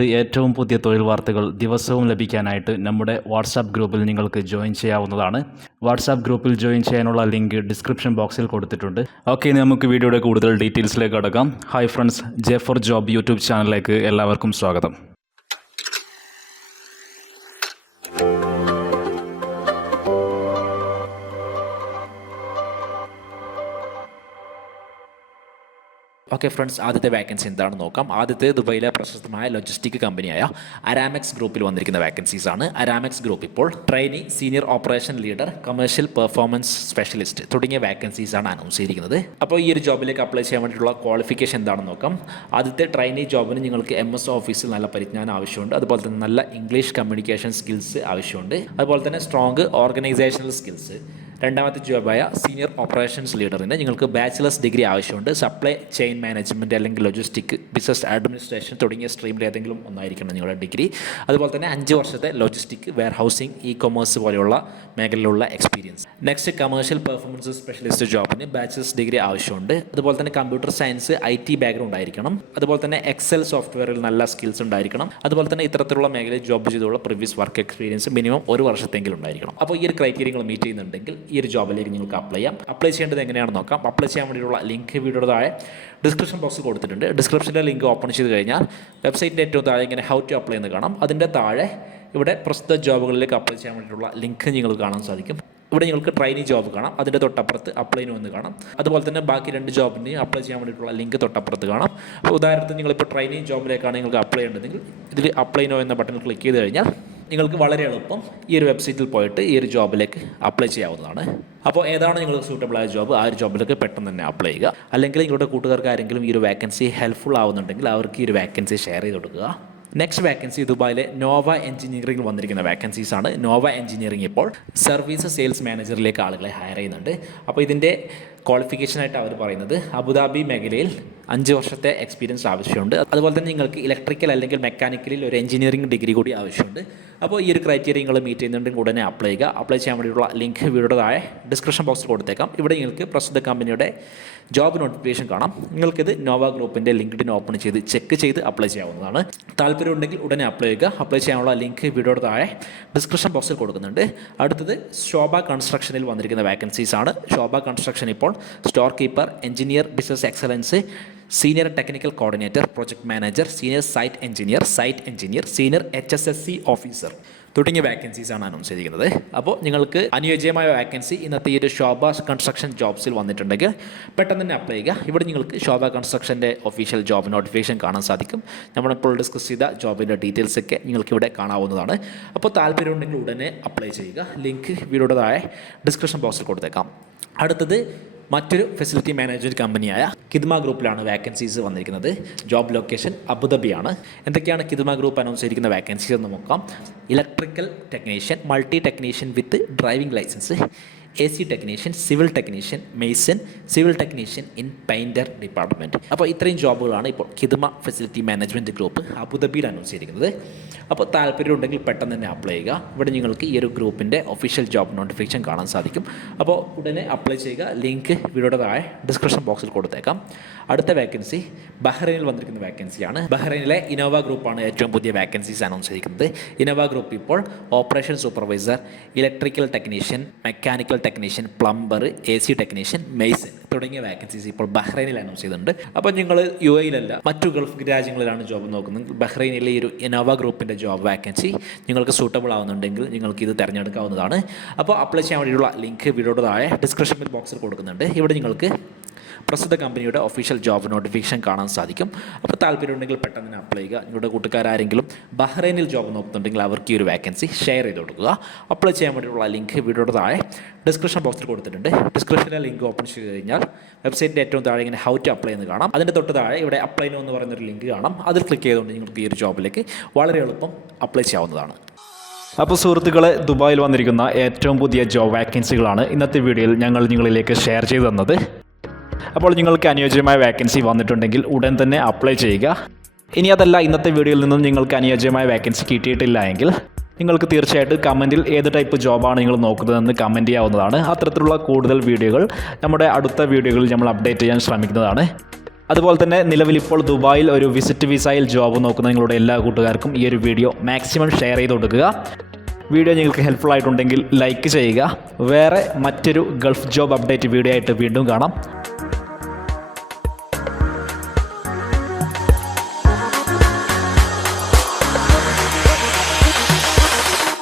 ഏറ്റവും പുതിയ തൊഴിൽ വാർത്തകൾ ദിവസവും ലഭിക്കാനായിട്ട് നമ്മുടെ വാട്സാപ്പ് ഗ്രൂപ്പിൽ നിങ്ങൾക്ക് ജോയിൻ ചെയ്യാവുന്നതാണ്. വാട്സാപ്പ് ഗ്രൂപ്പിൽ ജോയിൻ ചെയ്യാനുള്ള ലിങ്ക് ഡിസ്ക്രിപ്ഷൻ ബോക്സിൽ കൊടുത്തിട്ടുണ്ട്. ഓക്കെ, നമുക്ക് വീഡിയോയുടെ കൂടുതൽ ഡീറ്റെയിൽസിലേക്ക് കടക്കാം. Hi friends, J for job YouTube ചാനലിലേക്ക് എല്ലാവർക്കും സ്വാഗതം. ഓക്കെ ഫ്രണ്ട്സ്, ആദ്യത്തെ വാക്കൻസി എന്താണെന്ന് നോക്കാം. ആദ്യത്തെ ദുബൈയിലെ പ്രശസ്തമായ ലോജിസ്റ്റിക് കമ്പനിയായ അരാമെക്സ് ഗ്രൂപ്പിൽ വന്നിരിക്കുന്ന വാക്കൻസീസ് ആണ്. അരാമെക്സ് ഗ്രൂപ്പ് ഇപ്പോൾ trainee, senior operation leader, commercial performance specialist തുടങ്ങിയ വാക്കൻസീസ് ആണ് അനൗൺസ് ചെയ്തിരിക്കുന്നത്. അപ്പോൾ ഈ ഒരു ജോബിലേക്ക് അപ്ലൈ ചെയ്യാൻ വേണ്ടിയിട്ടുള്ള ക്വാളിഫിക്കേഷൻ എന്താണെന്ന് നോക്കാം. ആദ്യത്തെ ട്രെയിനി ജോബിന് നിങ്ങൾക്ക് MS ഓഫീസിൽ നല്ല പരിജ്ഞാനം ആവശ്യമുണ്ട്. അതുപോലെ തന്നെ നല്ല ഇംഗ്ലീഷ് കമ്മ്യൂണിക്കേഷൻ സ്കിൽസ് ആവശ്യമുണ്ട്. അതുപോലെ തന്നെ സ്ട്രോങ് ഓർഗനൈസേഷണൽ സ്കിൽസ്. രണ്ടാമത്തെ ജോബായ സീനിയർ ഓപ്പറേഷൻസ് ലീഡറിന് നിങ്ങൾക്ക് ബാച്ചിലേഴ്സ് ഡിഗ്രി ആവശ്യമുണ്ട്. സപ്ലൈ ചെയിൻ മാനേജ്മെൻറ്റ് അല്ലെങ്കിൽ ലോജിസ്റ്റിക്, ബിസിനസ് അഡ്മിനിസ്ട്രേഷൻ തുടങ്ങിയ സ്ട്രീമിൽ ഏതെങ്കിലും ഒന്നായിരിക്കണം നിങ്ങളുടെ ഡിഗ്രി. അതുപോലെ തന്നെ 5 വർഷത്തെ ലോജിസ്റ്റിക്, വെയർ ഹൗസിംഗ്, കൊമേഴ്സ് പോലെയുള്ള മേഖലയിലുള്ള experience. Next, commercial performance specialist ജോബിന് ബാച്ചിലേഴ്സ് ഡിഗ്രി ആവശ്യമുണ്ട്. അതുപോലെ തന്നെ കമ്പ്യൂട്ടർ സയൻസ്, IT ബാക്ക്ഗ്രൗണ്ട് ആയിരിക്കണം. അതുപോലെ തന്നെ എക്സൽ സോഫ്റ്റ്വെയറിൽ നല്ല സ്കിൽസ് ഉണ്ടായിരിക്കണം. അതുപോലെ തന്നെ ഇത്തരത്തിലുള്ള മേഖലയിൽ ജോബ് ചെയ്തുള്ള പ്രീവിയസ് വർക്ക് എക്സ്പീരിയൻസ് മിനിമം 1 വർഷത്തെങ്കിലും ഉണ്ടായിരിക്കണം. അപ്പോൾ ഈ ഒരു ക്രൈറ്റീരിയകൾ മീറ്റ് ചെയ്യുന്നുണ്ടെങ്കിൽ ഈ ഒരു ജോബിലേക്ക് നിങ്ങൾക്ക് അപ്ലൈ ചെയ്യാം. അപ്ലൈ ചെയ്യേണ്ടത് എങ്ങനെയാണെന്ന് നോക്കാം. അപ്ലൈ ചെയ്യാൻ വേണ്ടിയിട്ടുള്ള ലിങ്ക് വീഡിയോയുടെ താഴെ ഡിസ്ക്രിപ്ഷൻ ബോക്സിൽ കൊടുത്തിട്ടുണ്ട്. ഡിസ്ക്രിപ്ഷൻ്റെ ലിങ്ക് ഓപ്പൺ ചെയ്ത് കഴിഞ്ഞാൽ വെബ്സൈറ്റിൻ്റെ ഏറ്റവും താഴെ ഇങ്ങനെ ഹൗ ടു അപ്ലൈ എന്ന് കാണാം. അതിൻ്റെ താഴെ ഇവിടെ പ്രസ്തുത ജോബുകളിലേക്ക് അപ്ലൈ ചെയ്യാൻ വേണ്ടിയിട്ടുള്ള ലിങ്ക് നിങ്ങൾക്ക് കാണാൻ സാധിക്കും. ഇവിടെ നിങ്ങൾക്ക് ട്രെയിനി ജോബ് കാണാം, അതിൻ്റെ തൊട്ടപ്പുറത്ത് അപ്ലൈ നോ എന്ന് കാണാം. അതുപോലെ തന്നെ ബാക്കി 2 ജോബിൻ്റെയും അപ്ലൈ ചെയ്യാൻ വേണ്ടിയിട്ടുള്ള ലിങ്ക് തൊട്ടപ്പുറത്ത് കാണാം. അപ്പോൾ ഉദാഹരണത്തിന് നിങ്ങളിപ്പോൾ ട്രെയിനി ജോബിലേക്കാണ് നിങ്ങൾക്ക് അപ്ലൈ ചെയ്യേണ്ടതെങ്കിൽ ഇതിൽ അപ്ലൈ നോ എന്ന ബട്ടൺ ക്ലിക്ക് ചെയ്ത് കഴിഞ്ഞാൽ നിങ്ങൾക്ക് വളരെ എളുപ്പം ഈ ഒരു വെബ്സൈറ്റിൽ പോയിട്ട് ഈ ഒരു ജോബിലേക്ക് അപ്ലൈ ചെയ്യാവുന്നതാണ്. അപ്പോൾ ഏതാണ് നിങ്ങൾക്ക് സൂട്ടബിൾ ആയ ജോബ്, ആ ഒരു ജോബിലേക്ക് പെട്ടെന്ന് തന്നെ അപ്ലൈ ചെയ്യുക. അല്ലെങ്കിൽ നിങ്ങളുടെ കൂട്ടുകാർക്ക് ആരെങ്കിലും ഈ ഒരു വാക്കൻസി ഹെൽപ്ഫുൾ ആവുന്നുണ്ടെങ്കിൽ അവർക്ക് ഈ ഒരു വാക്കൻസി ഷെയർ ചെയ്ത് കൊടുക്കുക. നെക്സ്റ്റ് വാക്കൻസി ദുബായിലെ നോവ എഞ്ചിനീയറിംഗിൽ വന്നിരിക്കുന്ന വാക്കൻസീസ് ആണ്. നോവ എഞ്ചിനീയറിംഗ് ഇപ്പോൾ സർവീസ് സെയിൽസ് മാനേജറിലേക്ക് ആളുകളെ ഹയർ ചെയ്യുന്നുണ്ട്. അപ്പോൾ ഇതിൻ്റെ ക്വാളിഫിക്കേഷനായിട്ട് അവർ പറയുന്നത് അബുദാബി മേഖലയിൽ 5 വർഷത്തെ എക്സ്പീരിയൻസ് ആവശ്യമുണ്ട്. അതുപോലെ തന്നെ നിങ്ങൾക്ക് ഇലക്ട്രിക്കൽ അല്ലെങ്കിൽ മെക്കാനിക്കലിൽ ഒരു എഞ്ചിനീയറിംഗ് ഡിഗ്രി കൂടി ആവശ്യമുണ്ട്. അപ്പോൾ ഈ ഒരു ക്രൈറ്റീരിയ നിങ്ങൾ മീറ്റ് ചെയ്യുന്നുണ്ടെങ്കിൽ ഉടനെ അപ്ലൈ ചെയ്യുക. അപ്ലൈ ചെയ്യാൻ വേണ്ടിയിട്ടുള്ള ലിങ്ക് വീഡിയോയുടെ താഴെ ഡിസ്ക്രിപ്ഷൻ ബോക്സിൽ കൊടുത്തേക്കാം. ഇവിടെ നിങ്ങൾക്ക് പ്രസ്തുത കമ്പനിയുടെ ജോബ് നോട്ടിഫിക്കേഷൻ കാണാം. നിങ്ങൾക്കിത് നോവ ഗ്രൂപ്പിൻ്റെ ലിങ്ക്ഡിൻ ഓപ്പൺ ചെയ്ത് ചെക്ക് ചെയ്ത് അപ്ലൈ ചെയ്യാവുന്നതാണ്. താല്പര്യമുണ്ടെങ്കിൽ ഉടനെ അപ്ലൈ ചെയ്യുക. അപ്ലൈ ചെയ്യാനുള്ള ലിങ്ക് വീഡിയോയുടെ താഴെ ഡിസ്ക്രിപ്ഷൻ ബോക്സിൽ കൊടുക്കുന്നുണ്ട്. അടുത്തത് ശോഭ കൺസ്ട്രക്ഷനിൽ വന്നിരിക്കുന്ന വാക്കൻസീസ് ആണ്. ശോഭ കൺസ്ട്രക്ഷൻ ഇപ്പോൾ store keeper, engineer business excellence, senior technical coordinator, project manager, senior site engineer, senior HSSC officer തുടങ്ങിയ വാക്കൻസീസ് ആണ് അനൗൺസ് ചെയ്തിരിക്കുന്നത്. അപ്പോൾ നിങ്ങൾക്ക് അനുയോജ്യമായ വാക്കൻസി ഇന്നത്തെ ഈ ഒരു ശോഭ കൺസ്ട്രക്ഷൻ ജോബ്സിൽ വന്നിട്ടുണ്ടെങ്കിൽ പെട്ടെന്ന് തന്നെ അപ്ലൈ ചെയ്യുക. ഇവിടെ നിങ്ങൾക്ക് ശോഭ കൺസ്ട്രക്ഷൻ്റെ ഒഫീഷ്യൽ ജോബ് നോട്ടിഫിക്കേഷൻ കാണാൻ സാധിക്കും. നമ്മളിപ്പോൾ ഡിസ്കസ് ചെയ്ത ജോബിൻ്റെ ഡീറ്റെയിൽസ് ഒക്കെ നിങ്ങൾക്ക് ഇവിടെ കാണാവുന്നതാണ്. അപ്പോൾ താല്പര്യമുണ്ടെങ്കിൽ ഉടനെ അപ്ലൈ ചെയ്യുക. ലിങ്ക് വീഡിയോയുടെ താഴെ ഡിസ്ക്രിപ്ഷൻ ബോക്സിൽ കൊടുത്തേക്കാം. അടുത്തത് മറ്റൊരു ഫെസിലിറ്റി മാനേജ്മെൻറ്റ് കമ്പനിയായ കിദ്മ ഗ്രൂപ്പിലാണ് വാക്കൻസീസ് വന്നിരിക്കുന്നത്. ജോബ് ലൊക്കേഷൻ അബുദാബിയാണ്. എന്തൊക്കെയാണ് കിദ്മ ഗ്രൂപ്പ് അനൗൺസ് ചെയ്തിരിക്കുന്ന വാക്കൻസീസ് എന്ന് നോക്കാം. Electrical technician, multi technician with driving licence, AC technician, civil technician, mason, civil technician in painter department. അപ്പോൾ ഇത്രയും ജോബുകളാണ് ഇപ്പോൾ കിദ്മ ഫെസിലിറ്റി മാനേജ്മെൻറ്റ് ഗ്രൂപ്പ് അബുദാബിയിൽ അനൗൺസ് ചെയ്തിരിക്കുന്നത്. അപ്പോൾ താല്പര്യമുണ്ടെങ്കിൽ പെട്ടെന്ന് തന്നെ അപ്ലൈ ചെയ്യുക. ഇവിടെ നിങ്ങൾക്ക് ഈ ഒരു ഗ്രൂപ്പിൻ്റെ ഒഫീഷ്യൽ ജോബ് നോട്ടിഫിക്കേഷൻ കാണാൻ സാധിക്കും. അപ്പോൾ ഉടനെ അപ്ലൈ ചെയ്യുക. ലിങ്ക് വീഡിയോയുടെ താഴെ ഡിസ്ക്രിപ്ഷൻ ബോക്സിൽ കൊടുത്തേക്കാം. അടുത്ത വാക്കൻസി ബഹ്റൈനിൽ വന്നിരിക്കുന്ന വാക്കൻസിയാണ്. ബഹ്റൈനിലെ ഇനോവ ഗ്രൂപ്പാണ് ഏറ്റവും പുതിയ വാക്കൻസീസ് അനൗൺസ് ചെയ്തിരിക്കുന്നത്. ഇനോവ ഗ്രൂപ്പ് ഇപ്പോൾ operation supervisor, electrical technician, mechanical technician, plumber, AC technician, Mason തുടങ്ങിയ വാക്കൻസീസ് ഇപ്പോൾ ബഹ്റൈനിൽ അനൗൺസ് ചെയ്തിട്ടുണ്ട്. അപ്പോൾ നിങ്ങൾ UAE-യിലല്ല മറ്റു ഗൾഫ് രാജ്യങ്ങളിലാണ് ജോബ് നോക്കുന്നത്. ബഹ്റൈനിലെ ഈ ഒരു ഇനോവ ഗ്രൂപ്പിൻ്റെ ജോബ് വാക്കൻസി നിങ്ങൾക്ക് സൂട്ടബിൾ ആവുന്നുണ്ടെങ്കിൽ നിങ്ങൾക്ക് ഇത് തിരഞ്ഞെടുക്കാവുന്നതാണ്. അപ്പോൾ അപ്ലൈ ചെയ്യാൻ വേണ്ടിയുള്ള ലിങ്ക് വീഡിയോയുടെ താഴെ ഡിസ്ക്രിപ്ഷൻ ബോക്സിൽ കൊടുക്കുന്നുണ്ട്. ഇവിടെ നിങ്ങൾക്ക് പ്രസ്തുത കമ്പനിയുടെ ഒഫീഷ്യൽ ജോബ് നോട്ടിഫിക്കേഷൻ കാണാൻ സാധിക്കും. അപ്പോൾ താല്പര്യമുണ്ടെങ്കിൽ പെട്ടെന്ന് തന്നെ അപ്ലൈ ചെയ്യുക. നിങ്ങളുടെ കൂട്ടുകാരെങ്കിലും ബഹ്റൈനിൽ ജോബ് നോക്കുന്നുണ്ടെങ്കിൽ അവർക്ക് ഈ ഒരു വാക്കൻസി ഷെയർ ചെയ്ത് കൊടുക്കുക. അപ്ലൈ ചെയ്യാൻ വേണ്ടിയിട്ടുള്ള ലിങ്ക് വീഡിയോയുടെ താഴെ ഡിസ്ക്രിപ്ഷൻ ബോക്സിൽ കൊടുത്തിട്ടുണ്ട്. ഡിസ്ക്രിപ്ഷനിലെ ലിങ്ക് ഓപ്പൺ ചെയ്ത് കഴിഞ്ഞാൽ വെബ്സൈറ്റിൻ്റെ ഏറ്റവും താഴെ ഇങ്ങനെ ഹൗ ടു അപ്ലൈ എന്ന് കാണാം. അതിൻ്റെ തൊട്ട് താഴെ ഇവിടെ അപ്ലൈ നോ എന്ന് പറയുന്നൊരു ലിങ്ക് കാണാം. അതിൽ ക്ലിക്ക് ചെയ്തുകൊണ്ട് നിങ്ങൾക്ക് ഈ ഒരു ജോബിലേക്ക് വളരെ എളുപ്പം അപ്ലൈ ചെയ്യാവുന്നതാണ്. അപ്പോൾ സുഹൃത്തുക്കളെ, ദുബായിൽ വന്നിരിക്കുന്ന ഏറ്റവും പുതിയ ജോബ് വാക്കൻസികളാണ് ഇന്നത്തെ വീഡിയോയിൽ ഞങ്ങൾ നിങ്ങളിലേക്ക് ഷെയർ ചെയ്തു തന്നത്. അപ്പോൾ നിങ്ങൾക്ക് അനുയോജ്യമായ വാക്കൻസി വന്നിട്ടുണ്ടെങ്കിൽ ഉടൻ തന്നെ അപ്ലൈ ചെയ്യുക. ഇനി അതല്ല, ഇന്നത്തെ വീഡിയോയിൽ നിന്നും നിങ്ങൾക്ക് അനുയോജ്യമായ വാക്കൻസി കിട്ടിയിട്ടില്ല എങ്കിൽ നിങ്ങൾക്ക് തീർച്ചയായിട്ടും കമൻറ്റിൽ ഏത് ടൈപ്പ് ജോബാണ് നിങ്ങൾ നോക്കുന്നതെന്ന് കമൻറ്റ് ചെയ്യാവുന്നതാണ്. അത്തരത്തിലുള്ള കൂടുതൽ വീഡിയോകൾ നമ്മുടെ അടുത്ത വീഡിയോകളിൽ നമ്മൾ അപ്ഡേറ്റ് ചെയ്യാൻ ശ്രമിക്കുന്നതാണ്. അതുപോലെ തന്നെ നിലവിലിപ്പോൾ ദുബായിൽ ഒരു വിസിറ്റ് വിസയിൽ ജോബ് നോക്കുന്ന നിങ്ങളുടെ എല്ലാ കൂട്ടുകാർക്കും ഈ ഒരു വീഡിയോ മാക്സിമം ഷെയർ ചെയ്ത് കൊടുക്കുക. വീഡിയോ നിങ്ങൾക്ക് ഹെൽപ്ഫുൾ ആയിട്ടുണ്ടെങ്കിൽ ലൈക്ക് ചെയ്യുക. വേറെ മറ്റൊരു ഗൾഫ് ജോബ് അപ്ഡേറ്റ് വീഡിയോ ആയിട്ട് വീണ്ടും കാണാം.